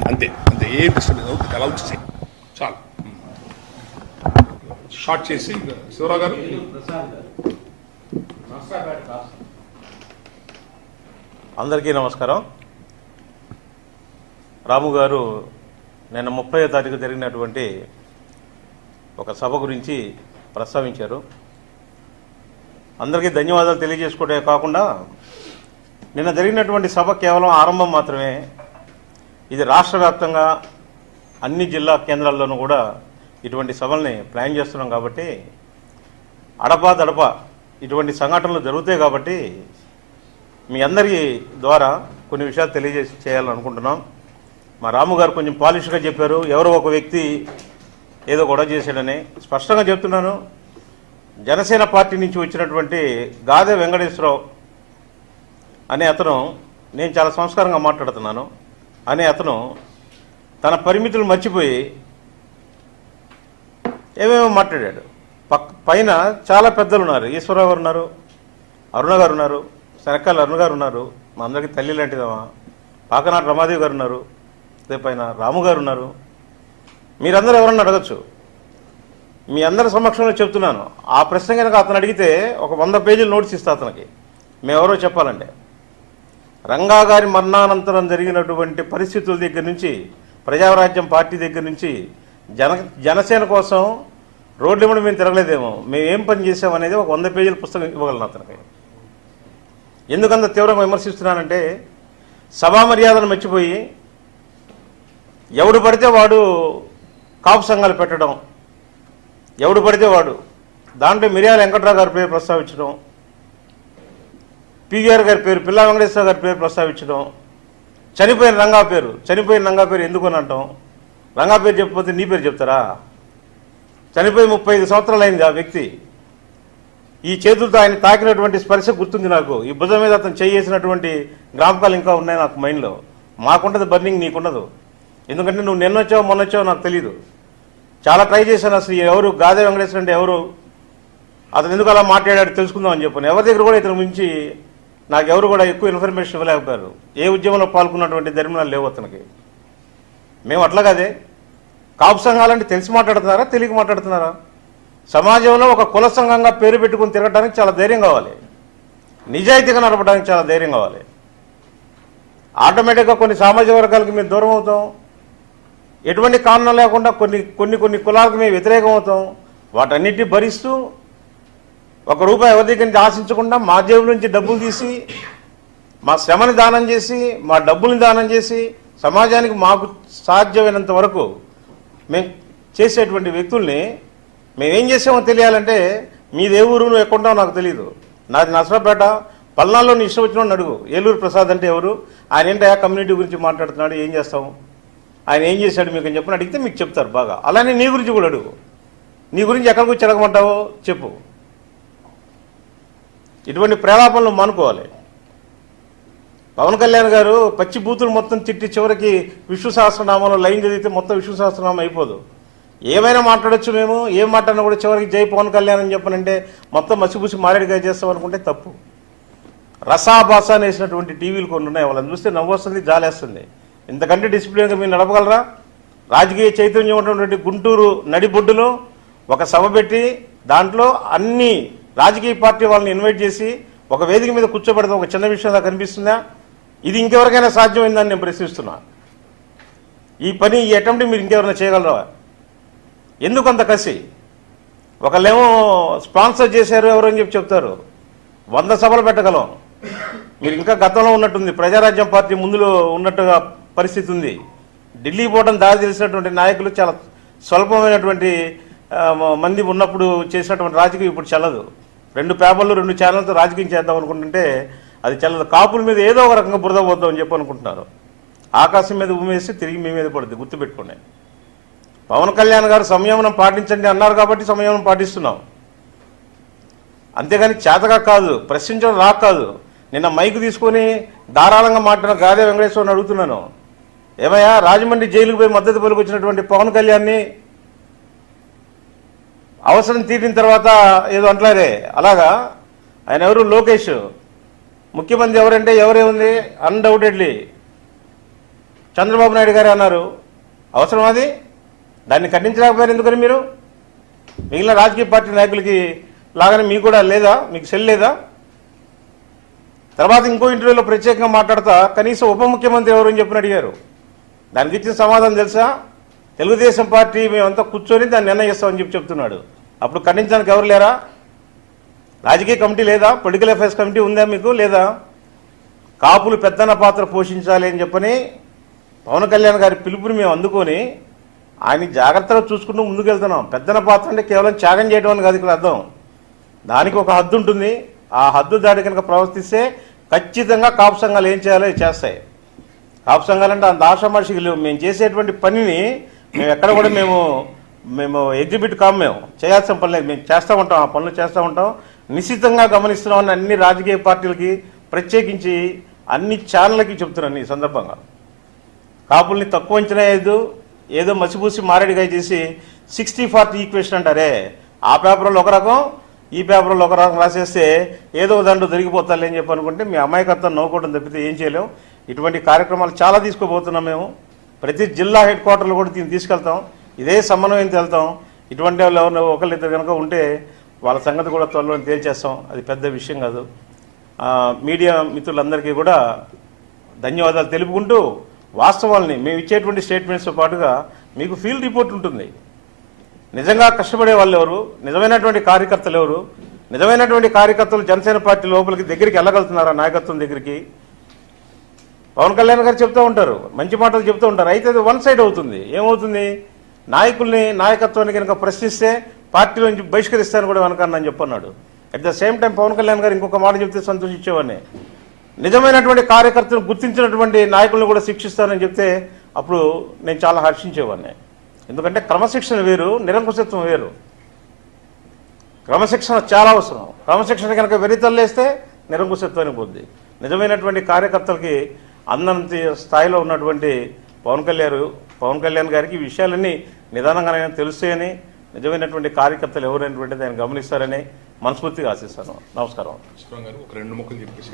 అంతే అంతే, ఏ డిస్టర్బెన్స్ అవుతుంది అలా వచ్చేసి చాలు. షార్ట్ చేసి శివరావు గారు. అందరికీ నమస్కారం. రాము గారు నిన్న 30వ తారీఖు జరిగినటువంటి ఒక సభ గురించి ప్రస్తావించారు. అందరికీ ధన్యవాదాలు తెలియజేసుకోవడమే కాకుండా నిన్న జరిగినటువంటి సభ కేవలం ఆరంభం మాత్రమే. ఇది రాష్ట్ర వ్యాప్తంగా అన్ని జిల్లా కేంద్రాల్లోనూ కూడా ఇటువంటి సభల్ని ప్లాన్ చేస్తున్నాం కాబట్టి అడపా ఇటువంటి సంఘటనలు జరుగుతాయి కాబట్టి మీ అందరి ద్వారా కొన్ని విషయాలు చేయాలనుకుంటున్నాం. మా రాము గారు కొంచెం పాలిష్గా చెప్పారు. ఎవరో ఒక వ్యక్తి ఏదో గొడవ చేశాడని. స్పష్టంగా చెప్తున్నాను, జనసేన పార్టీ నుంచి వచ్చినటువంటి గాదె వెంకటేశ్వరరావు అనే అతను, నేను చాలా సంస్కారంగా మాట్లాడుతున్నాను అనే అతను తన పరిమితులు మర్చిపోయి ఏమేమో మాట్లాడాడు. పైన చాలా పెద్దలు ఉన్నారు. ఈశ్వరరావు గారు ఉన్నారు, అరుణ గారు ఉన్నారు, శనక్కాల అరుణ గారు ఉన్నారు, మా అందరికీ తల్లి లాంటిదమ్మా. పాకనాటి రమాదేవి గారు ఉన్నారు, అదే పైన రాము గారు ఉన్నారు. మీరందరూ ఎవరన్నా అడగచ్చు. మీ అందరి సమక్షంలో చెప్తున్నాను. ఆ ప్రశ్న కనుక అతను అడిగితే ఒక 100 పేజీలు నోట్స్ ఇస్తా అతనికి. మేమెవరో చెప్పాలంటే రంగా గారి మరణానంతరం జరిగినటువంటి పరిస్థితుల దగ్గర నుంచి, ప్రజారాజ్యం పార్టీ దగ్గర నుంచి జనసేన కోసం రోడ్ల మీద మేము తిరగలేదేమో, మేము ఏం పని చేసామనేది ఒక 100 పేజీల పుస్తకం ఇవ్వగలను అతనికి. ఎందుకంత తీవ్రంగా విమర్శిస్తున్నానంటే సభా మర్యాదను మర్చిపోయి ఎవడు పడితే వాడు కాపు సంఘాలు పెట్టడం, ఎవడు పడితే వాడు దాంట్లో మిర్యాల వెంకట్రావు గారి పేరు ప్రస్తావించడం, పివిఆర్ గారి పేరు, పిల్లా వెంకటేశ్వర గారి పేరు ప్రస్తావించడం, చనిపోయిన రంగా పేరు ఎందుకు అని అంటాం. రంగా పేరు చెప్పకపోతే నీ పేరు చెప్తారా? చనిపోయి 35 సంవత్సరాలు అయింది ఆ వ్యక్తి. ఈ చేతులతో ఆయన తాకినటువంటి స్పర్శ గుర్తుంది నాకు. ఈ భుజం మీద అతను చేసినటువంటి జ్ఞాపకాలు ఇంకా ఉన్నాయి నాకు మైండ్లో. మాకుండదు బర్నింగ్, నీకుండదు. ఎందుకంటే నువ్వు నిన్నొచ్చావు మొన్నొచ్చావు నాకు తెలీదు. చాలా ట్రై చేశాను. అసలు ఎవరు గాదె వెంకటేశ్వర అంటే ఎవరు, అతను ఎందుకు అలా మాట్లాడాడు తెలుసుకుందాం అని చెప్పాను. ఎవరి దగ్గర కూడా ఇతను మించి నాకు ఎవరు కూడా ఎక్కువ ఇన్ఫర్మేషన్ ఇవ్వలేకపోయారు. ఏ ఉద్యమంలో పాల్గొన్నటువంటి ధర్మనాలు లేవు అతనికి. మేము అట్లా కాదే. కాపు సంఘాలంటే తెలిసి మాట్లాడుతున్నారా, తెలియక మాట్లాడుతున్నారా? సమాజంలో ఒక కుల సంఘంగా పేరు పెట్టుకుని తిరగడానికి చాలా ధైర్యం కావాలి. నిజాయితీగా నడపడానికి చాలా ధైర్యం కావాలి. ఆటోమేటిక్గా కొన్ని సామాజిక వర్గాలకు మేము దూరం అవుతాం. ఎటువంటి కారణం లేకుండా కొన్ని కులాలకు మేము వ్యతిరేకం అవుతాం. వాటన్నిటిని భరిస్తూ ₹1 ఎవరి దగ్గర నుంచి ఆశించకుండా మా జేబుల నుంచి డబ్బులు తీసి, మా శ్రమని దానం చేసి, మా డబ్బుల్ని దానం చేసి, సమాజానికి మాకు సాధ్యమైనంత వరకు మేము చేసేటువంటి వ్యక్తుల్ని మేమేం చేసామో తెలియాలంటే మీదే ఊరు, నువ్వు ఎక్కడుంటావో నాకు తెలియదు. నాది నసరాపేట. పల్నాడులో నీ ఇష్టం వచ్చిన అడుగు. ఏలూరు ప్రసాద్ అంటే ఎవరు, ఆయన ఏంటో కమ్యూనిటీ గురించి మాట్లాడుతున్నాడు, ఏం చేస్తాము, ఆయన ఏం చేశాడు మీకు అని చెప్పని అడిగితే మీకు చెప్తారు బాగా. అలానే నీ గురించి కూడా అడుగు. నీ గురించి ఎక్కడికి వచ్చి అడగమంటావో చెప్పు. ఇటువంటి ప్రేలాపనలు మానుకోవాలి. పవన్ కళ్యాణ్ గారు పచ్చి బూతులు మొత్తం తిట్టి చివరికి విష్ణు సహస్రనామంలో లైన్ చదివితే మొత్తం విష్ణు సహస్రనామం అయిపోదు. ఏమైనా మాట్లాడచ్చు మేము, ఏం మాట్లాడినా కూడా చివరికి జై పవన్ కళ్యాణ్ అని చెప్పనంటే మొత్తం మసిపూసి మారేడుగా చేస్తాం అనుకుంటే తప్పు. రసాభాస వేసినటువంటి టీవీలు కొన్ని ఉన్నాయి. వాళ్ళని చూస్తే నవ్వు వస్తుంది, జాలేస్తుంది. ఇంతకంటే డిసిప్లిన్గా మీరు నడపగలరా? రాజకీయ చైతన్యం ఉన్నటువంటి గుంటూరు నడిబొడ్డులో ఒక సభ పెట్టి దాంట్లో అన్ని రాజకీయ పార్టీ వాళ్ళని ఇన్వైట్ చేసి ఒక వేదిక మీద కూర్చోబెడతాం ఒక చిన్న విషయంగా కనిపిస్తుందా? ఇది ఇంకెవరికైనా సాధ్యమైందని నేను ప్రశ్నిస్తున్నా. ఈ అటెంప్ట్ మీరు ఇంకెవరైనా చేయగలరా? ఎందుకు అంత కసి? ఒకళ్ళేమో స్పాన్సర్ చేశారు ఎవరు అని చెప్తారు. 100 సభలు పెట్టగలం. మీరు ఇంకా గతంలో ఉన్నట్టుంది. ప్రజారాజ్యం పార్టీ ముందులో ఉన్నట్టుగా పరిస్థితి ఉంది. ఢిల్లీ పోవడం దారి తెలిసినటువంటి నాయకులు చాలా స్వల్పమైనటువంటి మంది ఉన్నప్పుడు చేసినటువంటి రాజకీయం ఇప్పుడు చెల్లదు. 2 పేపర్లు 2 ఛానల్తో రాజకీయం చేద్దాం అనుకుంటుంటే అది చెల్లదు. కాపుల మీద ఏదో ఒక రకంగా బురద పోద్దాం అని అనుకుంటున్నారు. ఆకాశం మీద ఉమ్మేసి తిరిగి మీ మీద పడుతుంది, గుర్తుపెట్టుకోండి. పవన్ కళ్యాణ్ గారు సంయమనం పాటించండి అన్నారు కాబట్టి సంయమనం పాటిస్తున్నాం. అంతేగాని చేతగా కాదు, ప్రశ్నించడం రాక కాదు. నిన్న మైకు తీసుకొని ధారాళంగా మాట్లాడిన గాదె వెంకటేశ్వరని అడుగుతున్నాను, ఏమయ్యా రాజమండ్రి జైలుకు పోయి మద్దతు పలుకొచ్చినటువంటి పవన్ కళ్యాణ్ని అవసరం తీరిన తర్వాత ఏదో అంటలారే, అలాగా ఆయన ఎవరు? లోకేష్. ముఖ్యమంత్రి ఎవరంటే ఎవరే ఉంది? అన్డౌటెడ్లీ చంద్రబాబు నాయుడు గారే అన్నారు. అవసరం అది? దాన్ని ఖండించలేకపోయారు ఎందుకని మీరు? మిగిలిన రాజకీయ పార్టీ నాయకులకి లాగానే మీకు కూడా లేదా? మీకు సెల్ లేదా? తర్వాత ఇంకో ఇంటర్వ్యూలో ప్రత్యేకంగా మాట్లాడతా కనీసం ఉప ముఖ్యమంత్రి ఎవరు అని చెప్పని అడిగారు. దానికి ఇచ్చిన సమాధానం తెలుసా? తెలుగుదేశం పార్టీ మేమంతా కూర్చొని దాన్ని నిర్ణయిస్తామని చెప్తున్నాడు. అప్పుడు ఖండించడానికి ఎవరు లేరా? రాజకీయ కమిటీ లేదా? పొలిటికల్ అఫైర్స్ కమిటీ ఉందా మీకు? లేదా? కాపులు పెద్దన్న పాత్ర పోషించాలి అని చెప్పని పవన్ కళ్యాణ్ గారి పిలుపుని మేము అందుకొని ఆయన జాగ్రత్తగా చూసుకుంటూ ముందుకెళ్తున్నాం. పెద్దన్న పాత్ర అంటే కేవలం త్యాగం చేయడం అని కాదు ఇక్కడ అర్థం. దానికి ఒక హద్దు ఉంటుంది. ఆ హద్దు దాటి కనుక ప్రవర్తిస్తే ఖచ్చితంగా కాపు సంఘాలు ఏం చేయాలో చేస్తాయి. కాపు సంఘాలంటే అంత ఆషామాషికి లేవు. మేము చేసేటువంటి పనిని మేము ఎక్కడ కూడా మేము ఎగ్జిబిట్ కాము. మేము చేయాల్సిన పని లేదు. మేము చేస్తూ ఉంటాం, ఆ పనులు చేస్తూ ఉంటాం. నిశ్చితంగా గమనిస్తున్నామని అన్ని రాజకీయ పార్టీలకి ప్రత్యేకించి అన్ని ఛానళ్ళకి చెప్తున్నాను ఈ సందర్భంగా. కాపుల్ని తక్కువ అంచనా ఏదో మసిపూసి మారేడుగా చేసి 60-40 ఈక్వేషన్ అంటారే, ఆ పేపర్లో ఒక రకం ఈ పేపర్లో ఒక రకం రాసేస్తే ఏదో దాంట్లో దొరికిపోతారు అని చెప్పి అనుకుంటే మీ అమాయకత్వం నవ్వుకోవడం తప్పితే ఏం చేయలేం. ఇటువంటి కార్యక్రమాలు చాలా తీసుకోబోతున్నాం మేము. ప్రతి జిల్లా హెడ్ క్వార్టర్లు కూడా దీన్ని తీసుకెళ్తాం. ఇదే సమన్వయంతో వెళ్తాం. ఇటువంటి వాళ్ళు ఎవరు ఒకళ్ళిద్దరు కనుక ఉంటే వాళ్ళ సంగతి కూడా త్వరలో తేల్చేస్తాం. అది పెద్ద విషయం కాదు. మీడియా మిత్రులందరికీ కూడా ధన్యవాదాలు తెలుపుకుంటూ వాస్తవాల్ని మేము ఇచ్చేటువంటి స్టేట్మెంట్స్తో పాటుగా మీకు ఫీల్డ్ రిపోర్ట్ ఉంటుంది. నిజంగా కష్టపడే వాళ్ళు ఎవరు, నిజమైనటువంటి కార్యకర్తలు ఎవరు, నిజమైనటువంటి కార్యకర్తలు జనసేన పార్టీ లోపలికి దగ్గరికి వెళ్ళగలుగుతున్నారా నాయకత్వం దగ్గరికి? పవన్ కళ్యాణ్ గారు చెప్తూ ఉంటారు, మంచి మాటలు చెప్తూ ఉంటారు. అయితే అది వన్ సైడ్ అవుతుంది. ఏమవుతుంది? నాయకత్వాన్ని కనుక ప్రశ్నిస్తే పార్టీలో నుంచి బహిష్కరిస్తాను కూడా వెనకన్నాను చెప్పన్నాడు. At the same time Pavan Kalyan గారు ఇంకొక మాట చెప్తే సంతోషించేవాడిని. నిజమైనటువంటి కార్యకర్తను గుర్తించినటువంటి నాయకులను కూడా శిక్షిస్తానని చెప్తే అప్పుడు నేను చాలా హర్షించేవాడిని. ఎందుకంటే క్రమశిక్షణ వేరు, నిరంకుశత్వం వేరు. క్రమశిక్షణ చాలా అవసరం. క్రమశిక్షణ కనుక వెరితల్లేస్తే నిరంకుశత్వానికి పోద్ది. నిజమైనటువంటి కార్యకర్తలకి అందనంత స్థాయిలో ఉన్నటువంటి పవన్ కళ్యాణ్ గారికి ఈ విషయాలన్నీ నిదానంగానే తెలుస్తాయని, నిజమైనటువంటి కార్యకర్తలు ఎవరైనటువంటిది ఆయన గమనిస్తారని మనస్ఫూర్తిగా ఆశిస్తాను. నమస్కారం. గారు ఒక 2 ముక్కలు చెప్పేసి